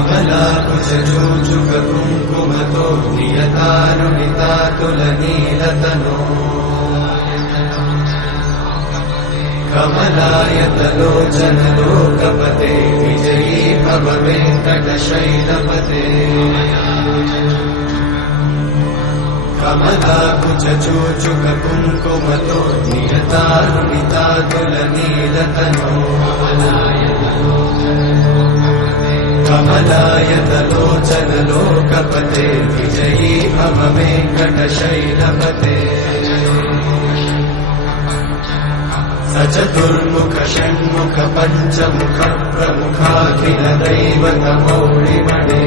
कमलाकुचूचुककुङ्कुमतो नियतारुणितातुलनीलतनो कमलायतलोचनलोकपते विजयी भव वेङ्कटशैलपते कमलाकुचूचुककुङ्कुमतो नियतारुणितातुलनीलतनो कमलायतलोचनलोकपते विजयी भव वेङ्कटशैलपते सचतुर्मुख षण्मुख पञ्चमुख प्रमुखाखिल दैवतमौलिमणे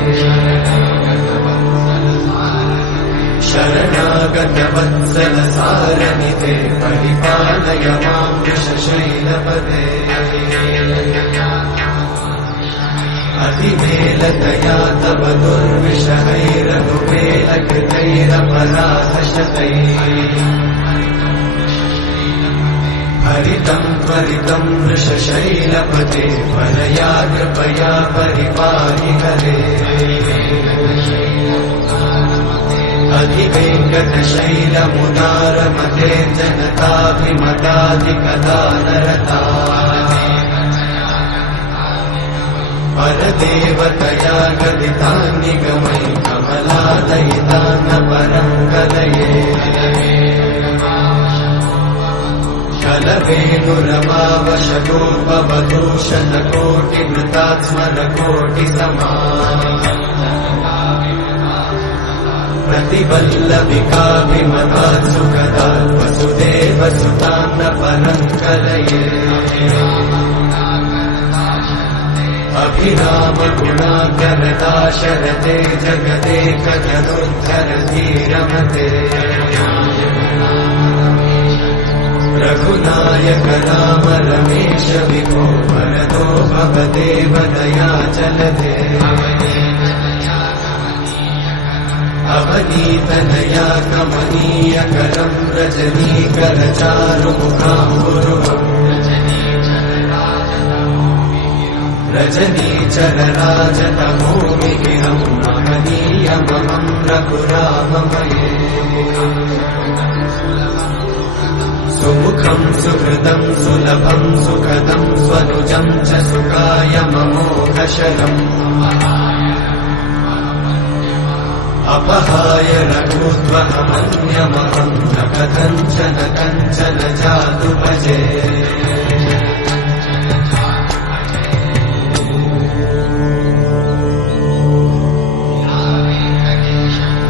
शरणागत वत्सल सारनिधे परिपालय मां वृषशैलपते अतिमेलतया तव दुर्विषहैरनुमेलकृतैरपराधशतैः हरितं त्वरितं वृषशैलपते वरया कृपया परिपाहि हरे अधिवेङ्कटशैलमुदारमते जनताभिमताधिकदानरता परदेवतया गदितान्निगमै कमलादयितान्न परं कलये कलवेणुरमावशतोपवधूशतकोटिमृतात्स्मरकोटिसमा प्रतिवल्लभिकाभिमतात् सुखदात् वसुदेवसुतान्न परं कलये अभिरामगुणाकरदाशरथे जगदेकजनोद्धरधीरमते रघुनायक राम रमेश विभो वरदो भवदेव दयाचलते अवनीतनया कमनीयकरं रजनीकरचारुमुखाम्बुरुहम् रजनीचरराजतमोमिगिरं महनीयमहं रघुराममये सुमुखं सुहृदं सुलभं सुखदं स्वनुजं च सुखायममोघशरम् अपहाय रघुत्वमन्यमहं न कथञ्चन कञ्चन जातु भजे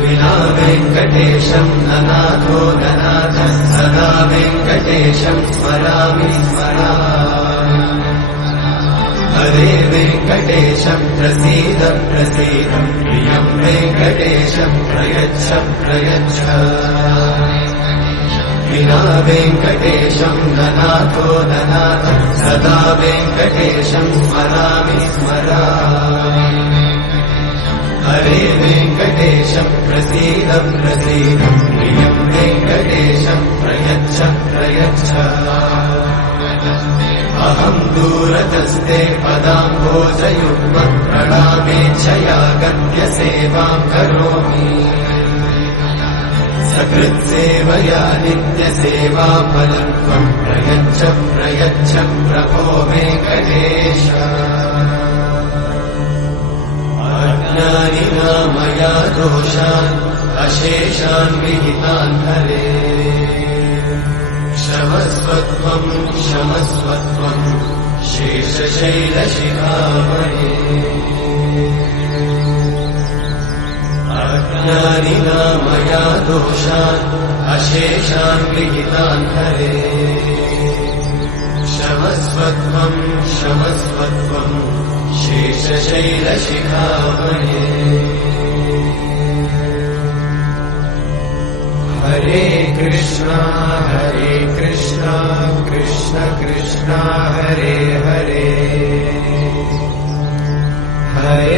विना वेङ्कटेशं ननाथो ननाथः सदा वेङ्कटेशं स्मरामि स्मरामि हरे वेङ्कटेशं प्रसीद प्रसीद प्रियं वेङ्कटेशं प्रयच्छ प्रयच्छ विना वेङ्कटेशं ननाथो ननाथः सदा वेङ्कटेशं स्मरामि स्मरामि हरे वेङ्कटेशं प्रसीद प्रसीद प्रियं वेङ्कटेशं प्रयच्छ प्रयच्छ अहं दूरतस्ते पदाम्भोजयुग्मं प्रणामेच्छया गत्य सेवां करोमि सकृत्सेवया नित्यसेवाफलं त्वं प्रयच्छ प्रयच्छ प्रभो वेङ्कटेश अज्ञानिना मया दोषान् अशेषान् विहितान् हरे क्षमस्वत्वं क्षमस्वत्वं शेषशैलशिखामणे अज्ञानिना मया दोषान् अशेषान् विहितान् हरे क्षमस्वत्वं क्षमस्वत्वं शेषशैलशिखामणे हरे कृष्णा कृष्ण कृष्ण हरे हरे हरे